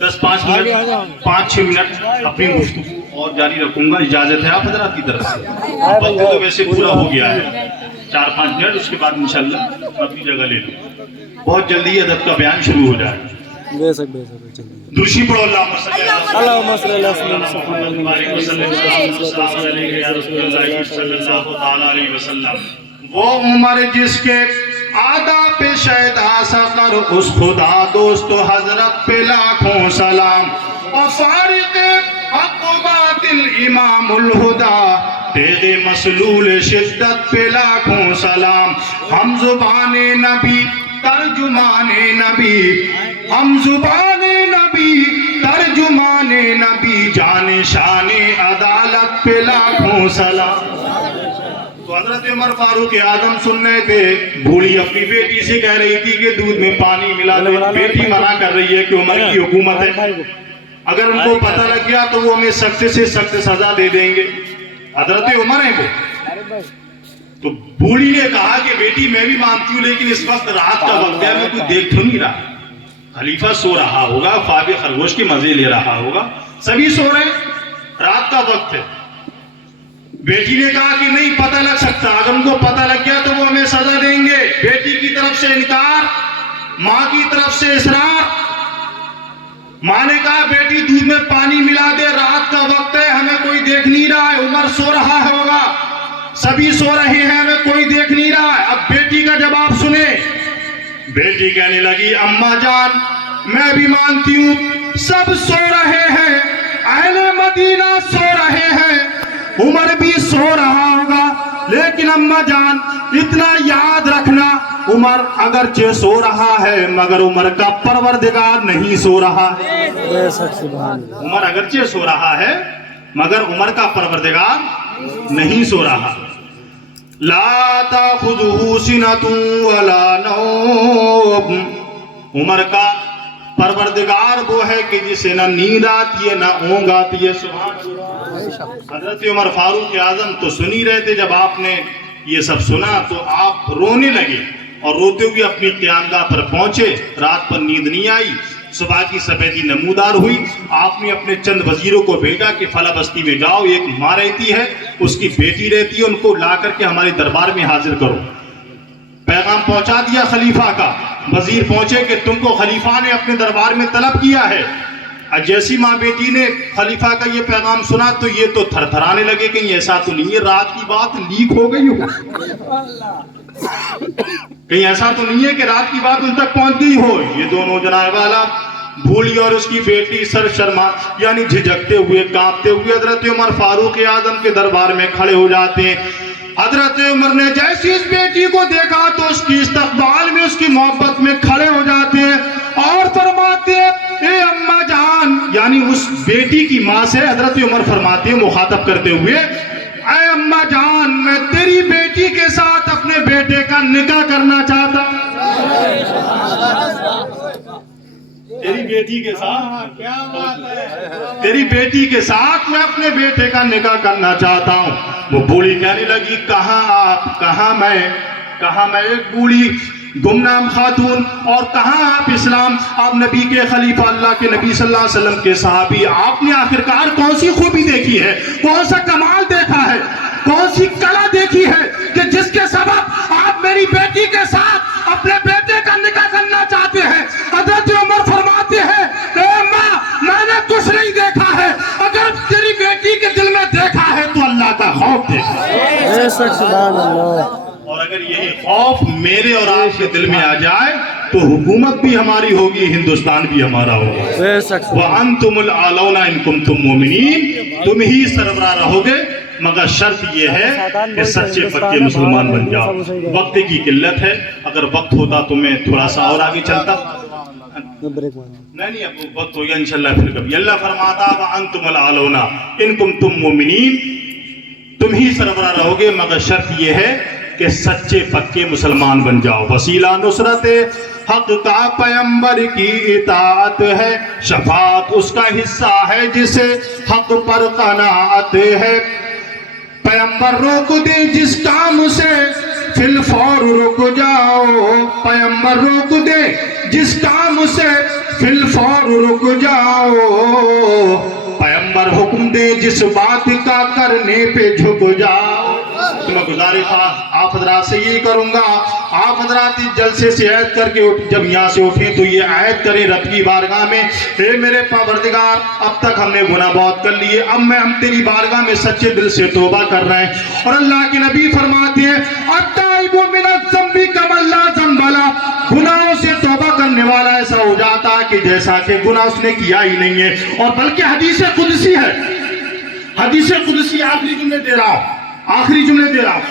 10-5 minute 5-6 minute अपनी गुफ्तगू और जारी रखूंगा, इजाजत है आप हजरात की तरफ से। वक्त तो वैसे पूरा हो गया है, 4-5 मिनट, उसके बाद इंशाल्लाह अपनी जगह ले लूँ। बहुत जल्दी अदब का बयान शुरू हो जाएगा। दुरूशी पढ़ो अल्लाहुम्मा सल्ली अला वसल्लम। वो उम्र जिसके आदा पे शैदा सफर, उस खुदा दोस्त हजरत पे लाखों सलाम। और फारिक अक़बातिल इमामुल हुदा, तेरे मसलूल शिद्दत पे लाखों सलाम। हम जुबाने नबी तर्जुमाने नबी, हम जुबाने नबी तर्जुमाने नबी, जाने शाने अदालत पे लाखों सलाम। तो हजरत उमर फारूक आजम सुन रहे थे, बूढ़ी अपनी बेटी से कह रही थी कि दूध में पानी मिला दो। बेटी मना कर रही है कि उमर की हुकूमत है, अगर उनको पता लग गया तो वो हमें सख्त से सख्त सजा दे देंगे। हजरत उमर है वो। तो बूढ़ी ने कहा कि बेटी मैं भी मानती हूँ, लेकिन इस वक्त रात का वक्त है, मैं कुछ देख तो नहीं रहा। खलीफा सो रहा होगा, ख्वाब खरगोश के मजे ले रहा होगा, सभी सो रहे, रात का वक्त है। बेटी ने कहा कि नहीं पता लग सकता, अगर उनको पता लग गया तो वो हमें सजा देंगे। बेटी की तरफ से इनकार, माँ की तरफ से इसरार। माँ ने कहा बेटी दूध में पानी मिला दे, रात का वक्त है, हमें कोई देख नहीं रहा है, उमर सो रहा होगा, सभी सो रहे हैं, हमें कोई देख नहीं रहा है। अब बेटी का जवाब सुने। बेटी कहने लगी अम्मा जान मैं भी मानती हूँ सब सो रहे हैं, अहले मदीना सो रहे हैं, उमर भी सो रहा होगा, लेकिन अम्मा जान इतना याद रखना, उमर अगरचे सो रहा है मगर उमर का परवरदिगार नहीं सो रहा। उमर अगरचे सो रहा है मगर उमर का परवरदिगार नहीं सो रहा। ला ताखुज़ुहु सिनतुन वला नौम, उमर का परवरदिगार वो है कि जिसे ना नींद आती है ना ऊँघ आती है। हजरत उमर फारूक आजम तो सुन ही रहे थे, जब आपने ये सब सुना तो आप रोने लगे और रोते हुए अपनी क़यामगाह पर पहुंचे। रात पर नींद नहीं आई, सुबह की सफेदी नमूदार हुई। आपने अपने चंद वजीरों को भेजा कि फला बस्ती में जाओ, एक माँ रहती है, उसकी बेटी रहती है, उनको ला करके हमारे दरबार में हाजिर करो। पैगाम पहुंचा दिया खलीफा का। वजीर पहुंचे कि तुमको खलीफा ने अपने दरबार में तलब किया है। जैसी माँ बेटी ने खलीफा का ये पैगाम सुना तो ये तो थरथराने लगे, कहीं ऐसा तो नहीं है रात की बात लीक हो गई हो, कहीं ऐसा तो नहीं है कि रात की बात उन तक पहुंच गई हो। ये दोनों जनाब वाला बूढ़ी और उसकी बेटी सर शर्मा यानी झिझकते हुए कांपते हुए हजरत उमर फारूक आजम के दरबार में खड़े हो जाते हैं। हजरत उमर ने जैसी इस बेटी को देखा तो उसकी इस्तकबाल में, उसकी मोहब्बत में खड़े हो जाते हैं और फरमाते हैं ए अम्मा जान, यानी उस बेटी की माँ से हजरत उमर फरमाते हैं मुखातब करते हुए, ए अम्मा जान मैं तेरी बेटी के साथ अपने बेटे का निकाह करना चाहता हूँ। तेरी बेटी के साथ, क्या बात है, तेरी बेटी के साथ मैं अपने बेटे का निकाह करना चाहता हूँ। वो बूढ़ी कहने लगी कहाँ आप, कहाँ मैं एक बूढ़ी गुमनाम खातून, और कहाँ आप इस्लाम, आप नबी के खलीफा, अल्लाह के नबी सल्लल्लाहु अलैहि वसल्लम के सहाबी, आपने आखिरकार कौन सी खूबी देखी है, कौन सा कमाल देखा है, कौन सी कला देखी है कि जिसके सबब आप मेरी बेटी के साथ अपने बेटे का निकाह करना चाहते हैं। हजरत उमर फरमाते हैं ए माँ मैंने कुछ नहीं देखा है, अगर तेरी बेटी के दिल में देखा है तो अल्लाह का खौफ देखा, और अगर यही खौफ मेरे और आपके दिल में आ जाए तो हुकूमत भी हमारी होगी, हिंदुस्तान भी हमारा होगा। व अंतुमुल आलौना इन कुंतुम मोमिनीन, तुम ही सरबराह रहोगे मगर शर्त ये है कि सच्चे पक्के मुसलमान बन जाओ। वक्त की किल्लत है, अगर वक्त होता तो मैं थोड़ा सा और आगे चलता, नहीं अब वक्त हो गया इंशाल्लाह फिर कभी। अल्लाह फरमाता व अंतुमुल आलौना इन कुंतुम मोमिनीन, तुम ही सरबराह रहोगे मगर शर्त ये है कि सच्चे पक्के मुसलमान बन जाओ। वसीला नुसरत हक का पैगंबर की इताअत है, शफाअत उसका हिस्सा है जिसे हक पर कनाअत है। पैगंबर रोक दे जिस काम से फिल फौर रुक जाओ, पैगंबर रोक दे जिस काम से فی الفور رک جاؤ، پیغمبر حکم دے جس بات کا کرنے پہ جھک جاؤ۔ تو میں گزارش آپ حضرات سے یہ کروں گا، آپ حضرات اس جلسے سے عہد کر کے جب یہاں سے اٹھیں تو یہ عہد کریں رب کی بارگاہ میں، اے میرے پروردگار اب تک ہم نے گناہ بہت کر لیے، اب ہم تیری بارگاہ میں سچے دل سے توبہ کر رہے ہیں۔ اور اللہ کے نبی فرماتے ہیں التائب من الذنب کمن لا ذنب لہ، گناہوں سے توبہ کرنے والا ایسا ہو جاتا ہے کہ جیسا کہ گناہ اس نے کیا ہی نہیں ہے۔ اور بلکہ حدیث قدسی ہے، حدیث قدسی آخری جملے دے رہا ہوں،